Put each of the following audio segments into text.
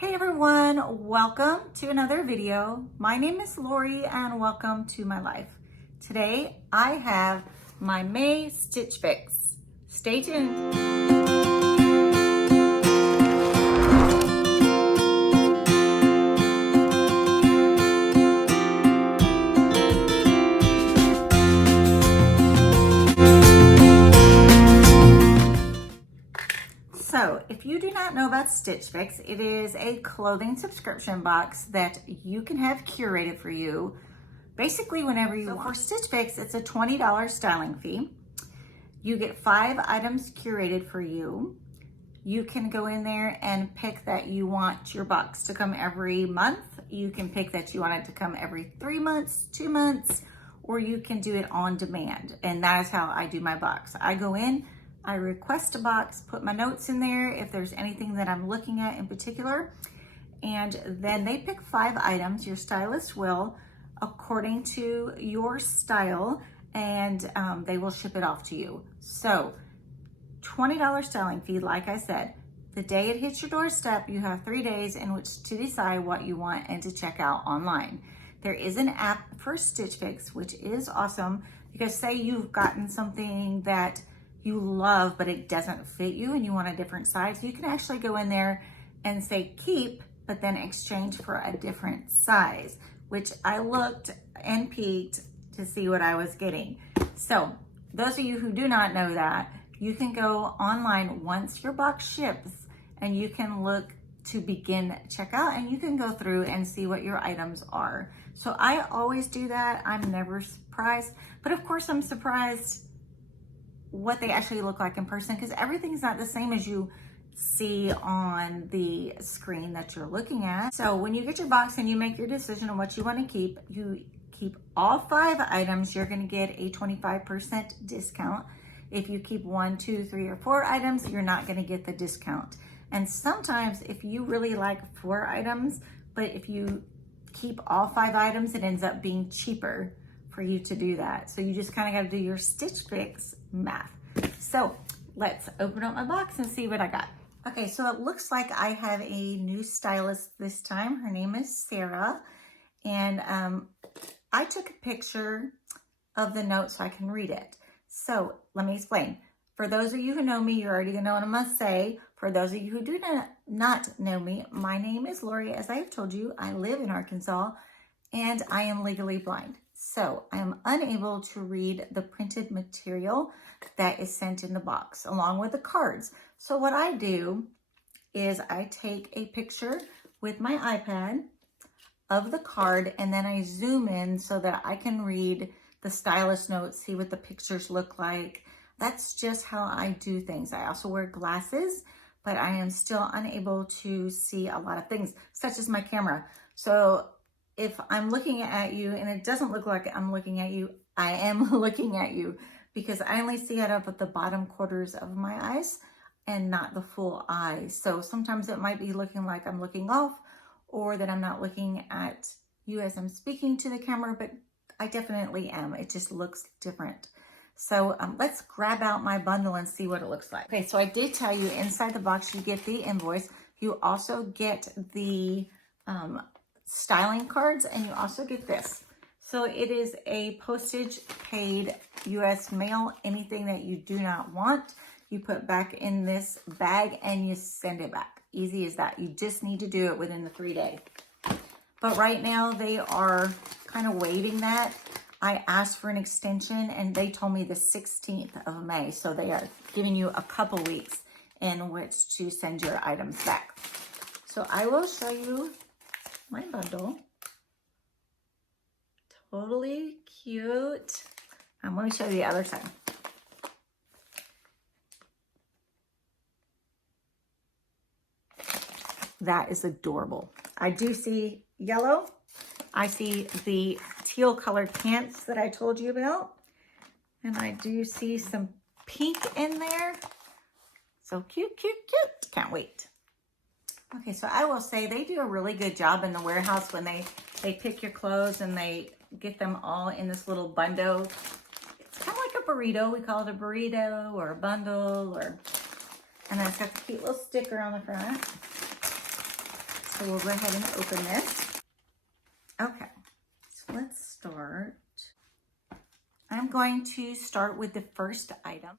Hey everyone, welcome to another video. My name is Lori and welcome to my life. Today I have my May Stitch Fix. Stay tuned. So if you do not know about Stitch Fix, it is a clothing subscription box that you can have curated for you basically whenever you want. For Stitch Fix, it's a $20 styling fee. You get 5 items curated for you. You can go in there and pick that you want your box to come every month. You can pick that you want it to come every 3 months, 2 months, or you can do it on demand. And that is how I do my box. I go in, I request a box, put my notes in there if there's anything that I'm looking at in particular, and then they pick 5 items, your stylist will, according to your style, and they will ship it off to you. So $20 styling fee, like I said. The day it hits your doorstep, you have 3 days in which to decide what you want and to check out online. There is an app for Stitch Fix, which is awesome, because say you've gotten something that you love, but it doesn't fit you and you want a different size, you can actually go in there and say keep, but then exchange for a different size, which I looked and peeked to see what I was getting. So those of you who do not know that, you can go online once your box ships and you can look to begin checkout and you can go through and see what your items are. So I always do that. I'm never surprised, but of course I'm surprised what they actually look like in person, because everything's not the same as you see on the screen that you're looking at. So when you get your box and you make your decision on what you want to keep, you keep all 5 items, you're going to get a 25% discount. If you keep 1, 2, 3, or 4 items, you're not going to get the discount. And sometimes if you really like 4 items, but if you keep all 5 items, it ends up being cheaper for you to do that. So you just kind of got to do your Stitch Fix math. So let's open up my box and see what I got. Okay, so it looks like I have a new stylist this time. Her name is Sarah. And I took a picture of the note so I can read it. So let me explain. For those of you who know me, you're already gonna know what I must say. For those of you who do not know me, my name is Lori. As I have told you, I live in Arkansas and I am legally blind. So I am unable to read the printed material that is sent in the box along with the cards. So what I do is I take a picture with my iPad of the card and then I zoom in so that I can read the stylist notes, see what the pictures look like. That's just how I do things. I also wear glasses, but I am still unable to see a lot of things, such as my camera. So if I'm looking at you and it doesn't look like I'm looking at you, I am looking at you, because I only see it up at the bottom quarters of my eyes and not the full eye. So sometimes it might be looking like I'm looking off or that I'm not looking at you as I'm speaking to the camera, but I definitely am. It just looks different. So let's grab out my bundle and see what it looks like. Okay, so I did tell you inside the box you get the invoice. You also get the styling cards, and you also get this. So it is a postage paid US mail. Anything that you do not want, you put back in this bag and you send it back. Easy as that. You just need to do it within the 3 days. But right now they are kind of waiving that. I asked for an extension and they told me the 16th of May. So they are giving you a couple weeks in which to send your items back. So I will show you my bundle. Totally cute. I'm going to show you the other side. That is adorable. I do see yellow. I see the teal colored pants that I told you about. And I do see some pink in there. So cute, cute, cute. Can't wait. Okay, so I will say they do a really good job in the warehouse when they pick your clothes and they get them all in this little bundle. It's kind of like a burrito. We call it a burrito or a bundle, and then it's got the cute little sticker on the front. So we'll go ahead and open this. Okay, so let's start. I'm going to start with the first item.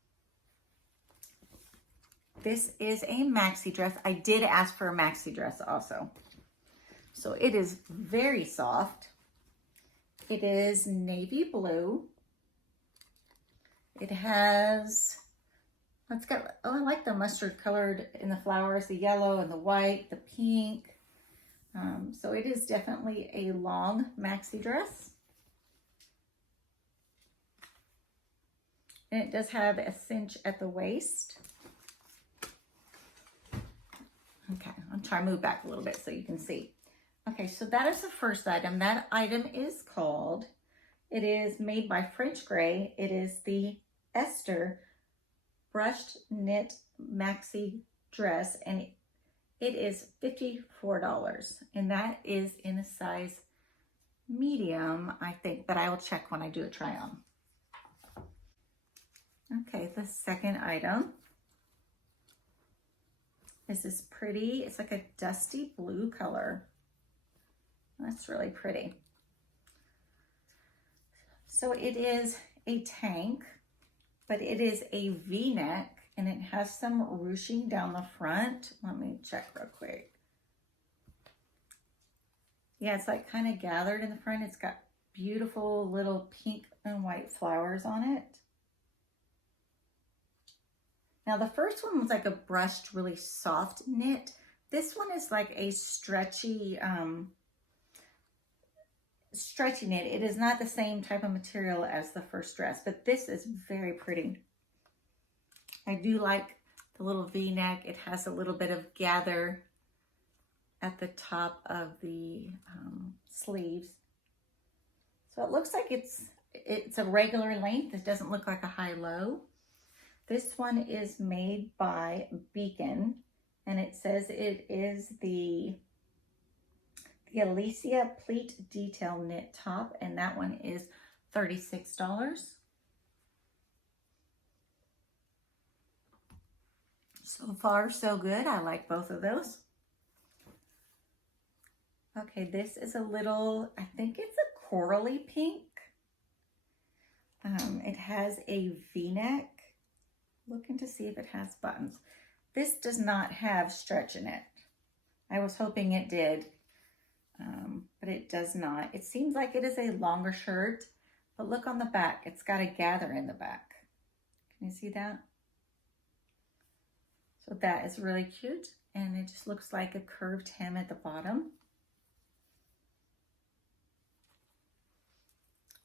This is a maxi dress. I did ask for a maxi dress also. So it is very soft. It is navy blue. It has, it's got, oh, I like the mustard colored in the flowers, the yellow and the white, the pink. So it is definitely a long maxi dress. And it does have a cinch at the waist. Okay, I'll try to move back a little bit so you can see. Okay, so that is the first item. That item is called, it is made by French Gray. It is the Esther brushed knit maxi dress, and it is $54. And that is in a size medium, I think, but I will check when I do a try on. Okay, the second item. This is pretty. It's like a dusty blue color. That's really pretty. So it is a tank, but it is a V-neck, and it has some ruching down the front. Let me check real quick. Yeah, it's like kind of gathered in the front. It's got beautiful little pink and white flowers on it. Now the first one was like a brushed, really soft knit. This one is like a stretchy, stretchy knit. It is not the same type of material as the first dress, but this is very pretty. I do like the little V-neck. It has a little bit of gather at the top of the sleeves. So it looks like it's a regular length. It doesn't look like a high-low. This one is made by Beacon, and it says it is the Alicia pleat detail knit top, and that one is $36. So far, so good. I like both of those. Okay, this is a little, I think it's a corally pink. It has a V-neck. Looking to see if it has buttons. This does not have stretch in it. I was hoping it did, but it does not. It seems like it is a longer shirt, but look on the back. It's got a gather in the back. Can you see that? So that is really cute, and it just looks like a curved hem at the bottom.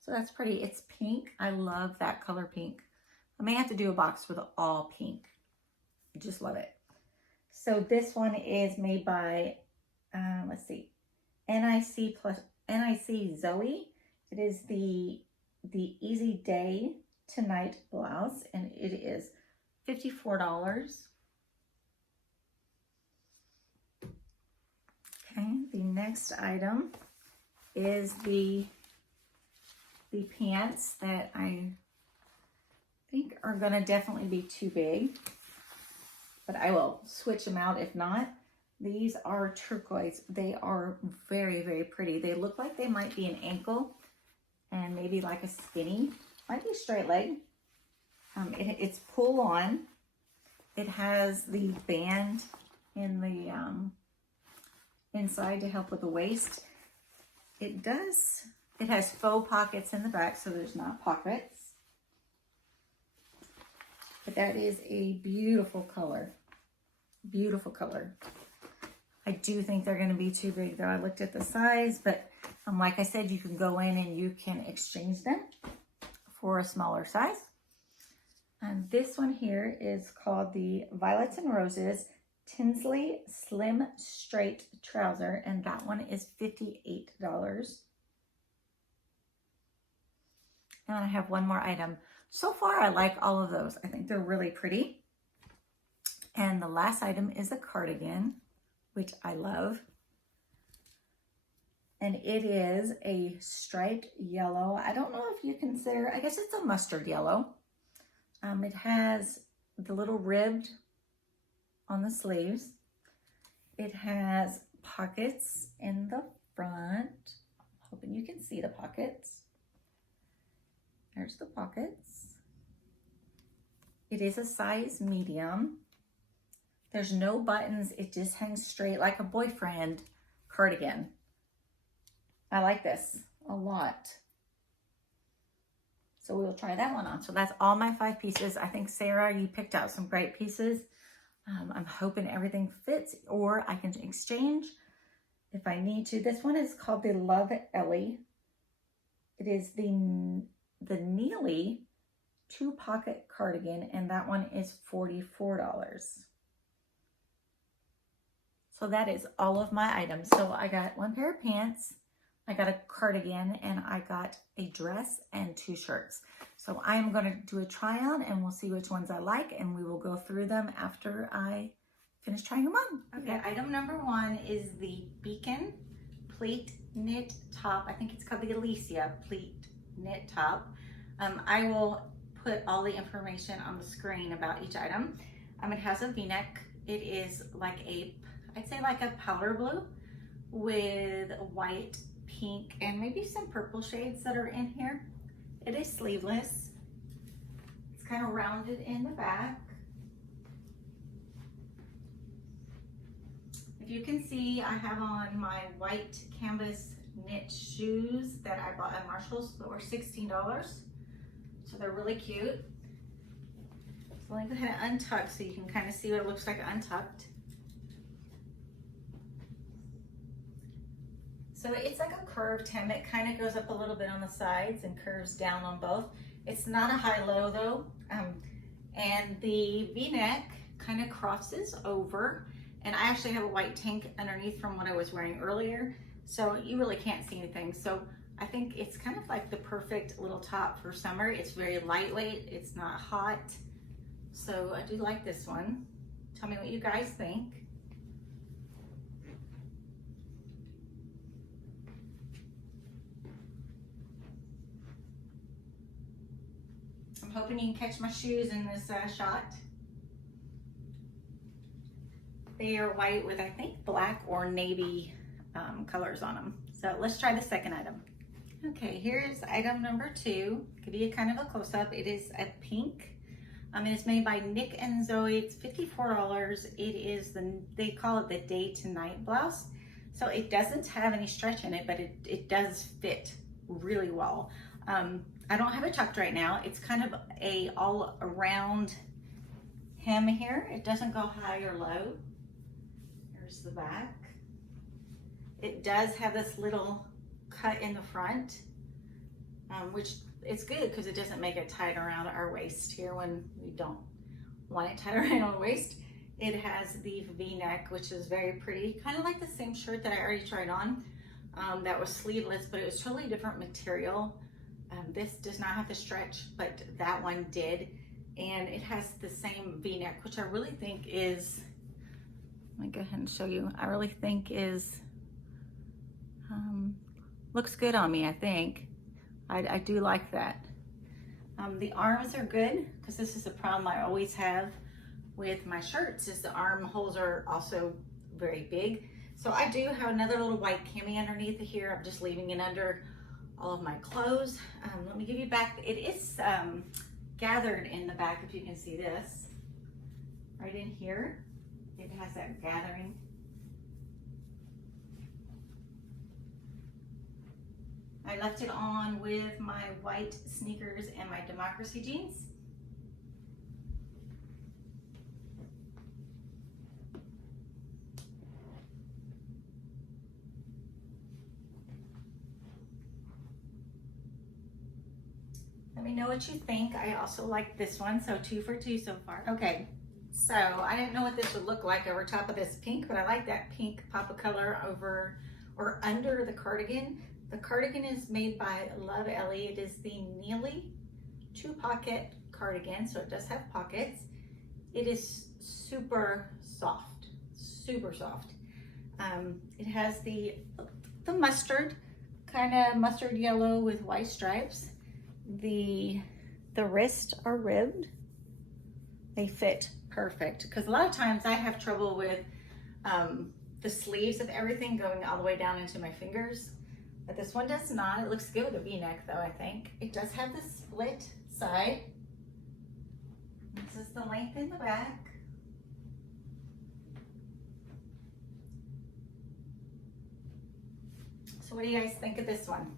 So that's pretty. It's pink. I love that color pink. I may have to do a box with all pink. I just love it. So this one is made by, let's see, NIC Zoe. It is the Easy Day Tonight blouse, and it is $54. Okay, the next item is the pants that I think are gonna definitely be too big, but I will switch them out if not. These are turquoise. They are very, very pretty. They look like they might be an ankle and maybe like a skinny, might be straight leg. It's pull on. It has the band in the inside to help with the waist. It has faux pockets in the back, so there's not pockets. But that is a beautiful color. Beautiful color. I do think they're going to be too big, though. I looked at the size, but like I said, you can go in and you can exchange them for a smaller size. And this one here is called the Violets and Roses Tinsley Slim Straight Trouser, and that one is $58. And I have one more item. So far, I like all of those. I think they're really pretty. And the last item is a cardigan, which I love. And it is a striped yellow. I don't know if you consider, I guess it's a mustard yellow. It has the little ribbed on the sleeves. It has pockets in the front. Hoping you can see the pockets. There's the pockets. It is a size medium. There's no buttons. It just hangs straight like a boyfriend cardigan. I like this a lot. So we'll try that one on. So that's all my 5 pieces. I think, Sarah, you picked out some great pieces. I'm hoping everything fits, or I can exchange if I need to. This one is called the Love Ellie. It is the Neely 2-pocket cardigan, and that one is $44. So that is all of my items. So I got 1 pair of pants, I got a cardigan, and I got a dress and 2 shirts. So I'm going to do a try on, and we'll see which ones I like, and we will go through them after I finish trying them on. Okay, item number 1 is the Beacon pleat knit top. I think it's called the Alicia pleat knit top. I will put all the information on the screen about each item. It has a V-neck. It is like I'd say like a powder blue with white, pink, and maybe some purple shades that are in here. It is sleeveless. It's kind of rounded in the back. If you can see, I have on my white canvas knit shoes that I bought at Marshall's that were $16. So they're really cute. So let me go ahead and untuck so you can kind of see what it looks like untucked. So it's like a curved hem. It kind of goes up a little bit on the sides and curves down on both. It's not a high-low though. And the V-neck kind of crosses over. And I actually have a white tank underneath from what I was wearing earlier. So you really can't see anything. So I think it's kind of like the perfect little top for summer. It's very lightweight. It's not hot. So I do like this one. Tell me what you guys think. I'm hoping you can catch my shoes in this shot. They are white with, I think, black or navy colors on them. So let's try the second item. Okay, here's item number 2. Give you kind of a close-up. It is a pink. And it's made by Nick and Zoe. It's $54. It is they call it the day to night blouse. So it doesn't have any stretch in it, but it does fit really well. I don't have it tucked right now. It's kind of a all around hem here. It doesn't go high or low. Here's the back. It does have this little cut in the front, which is good because it doesn't make it tight around our waist here when we don't want it tight around our waist. It has the V-neck, which is very pretty, kind of like the same shirt that I already tried on. That was sleeveless, but it was totally different material. This does not have the stretch, but that one did. And it has the same V-neck, which I really think is, let me go ahead and show you. I really think is, looks good on me, I think. I do like that. The arms are good, because this is a problem I always have with my shirts, is the armholes are also very big. So I do have another little white cami underneath here. I'm just leaving it under all of my clothes. Let me give you back. It is gathered in the back, if you can see this. Right in here, it has that gathering. I left it on with my white sneakers and my Democracy jeans. Let me know what you think. I also like this one, so 2 for 2 so far. Okay, so I didn't know what this would look like over top of this pink, but I like that pink pop of color over or under the cardigan. The cardigan is made by Love Ellie. It is the Neely 2-pocket cardigan, so it does have pockets. It is super soft, super soft. It has the mustard, kind of mustard yellow with white stripes. The wrists are ribbed. They fit perfect, because a lot of times I have trouble with the sleeves of everything going all the way down into my fingers. But this one does not. It looks good with a V-neck though, I think. It does have the split side. This is the length in the back. So what do you guys think of this one?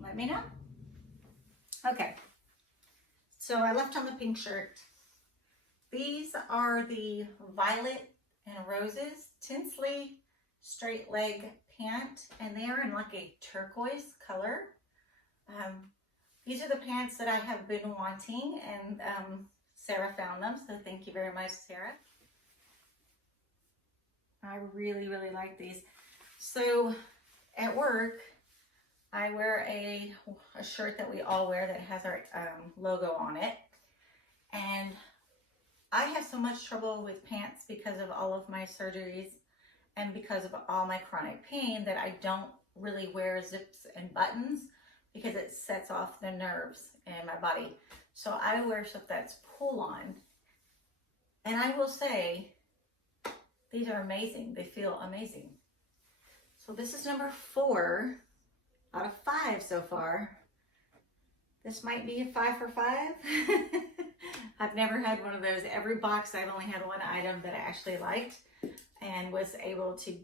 Let me know. Okay, so I left on the pink shirt. These are the Violet and Roses Tinsley straight leg pant, and they are in like a turquoise color. These are the pants that I have been wanting, and Sarah found them, so thank you very much, Sarah. I really, really like these. So at work, I wear a shirt that we all wear that has our logo on it. And I have so much trouble with pants because of all of my surgeries and because of all my chronic pain that I don't really wear zips and buttons because it sets off the nerves in my body. So I wear stuff that's pull-on. And I will say, these are amazing. They feel amazing. So this is number 4 out of 5 so far. This might be a 5 for 5. I've never had one of those. Every box I've only had one item that I actually liked and was able to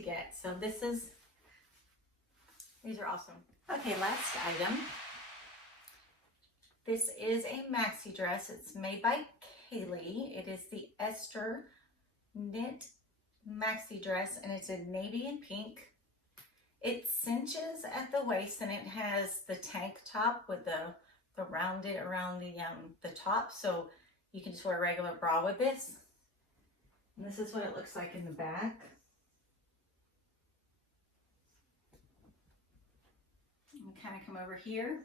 get. So these are awesome. Okay, last item. This is a maxi dress. It's made by Kaylee. It is the Esther knit maxi dress, and it's in navy and pink. It cinches at the waist, and it has the tank top with the rounded around the top, so you can just wear a regular bra with this. And this is what it looks like in the back. Kind of come over here.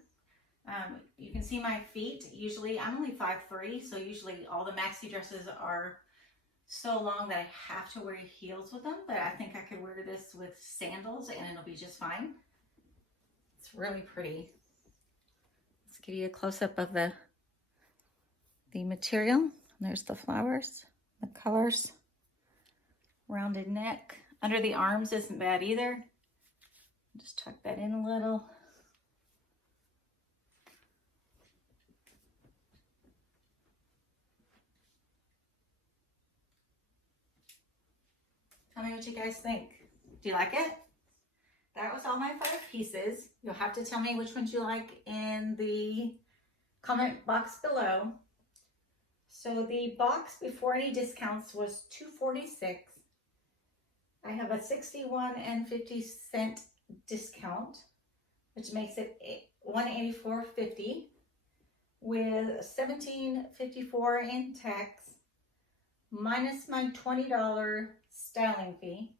You can see my feet. Usually I'm only 5'3", so usually all the maxi dresses are so long that I have to wear heels with them, but I think I could wear this with sandals and it'll be just fine. It's really pretty. Let's give you a close-up of the material. There's the flowers, the colors, rounded neck. Under the arms isn't bad either. Just tuck that in a little. Tell me what you guys think. Do you like it? That was all my 5 pieces. You'll have to tell me which ones you like in the comment box below. So the box before any discounts was $246. I have a 61.50 discount, which makes it $184.50 with $17.54 in tax minus my $20 styling fee,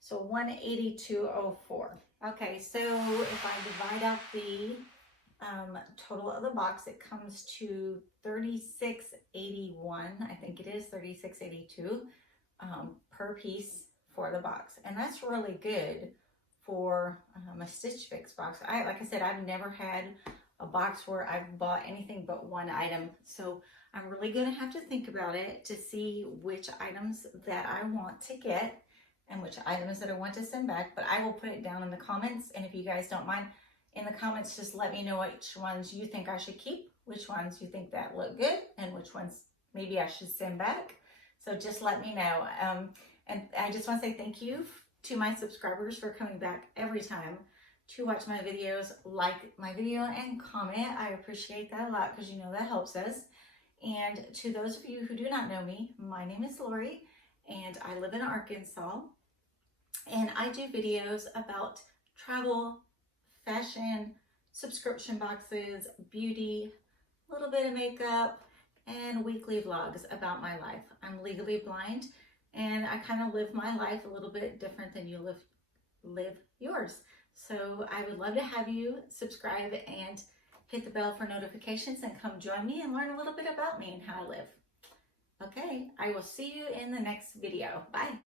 so $182.04. Okay, so if I divide out the total of the box, it comes to $36.81. I think it is $36.82 per piece for the box, and that's really good for a Stitch Fix box. Like I said, I've never had a box where I've bought anything but one item, so I'm really going to have to think about it to see which items that I want to get and which items that I want to send back, but I will put it down in the comments, and if you guys don't mind, in the comments, just let me know which ones you think I should keep, which ones you think that look good, and which ones maybe I should send back. So just let me know. And I just want to say thank you to my subscribers for coming back every time to watch my videos, like my video, and comment. I appreciate that a lot because you know that helps us. And to those of you who do not know me, my name is Lori, and I live in Arkansas, and I do videos about travel, fashion, subscription boxes, beauty, a little bit of makeup, and weekly vlogs about my life. I'm legally blind, and I kind of live my life a little bit different than you live yours. So I would love to have you subscribe and hit the bell for notifications and come join me and learn a little bit about me and how I live. Okay, I will see you in the next video. Bye.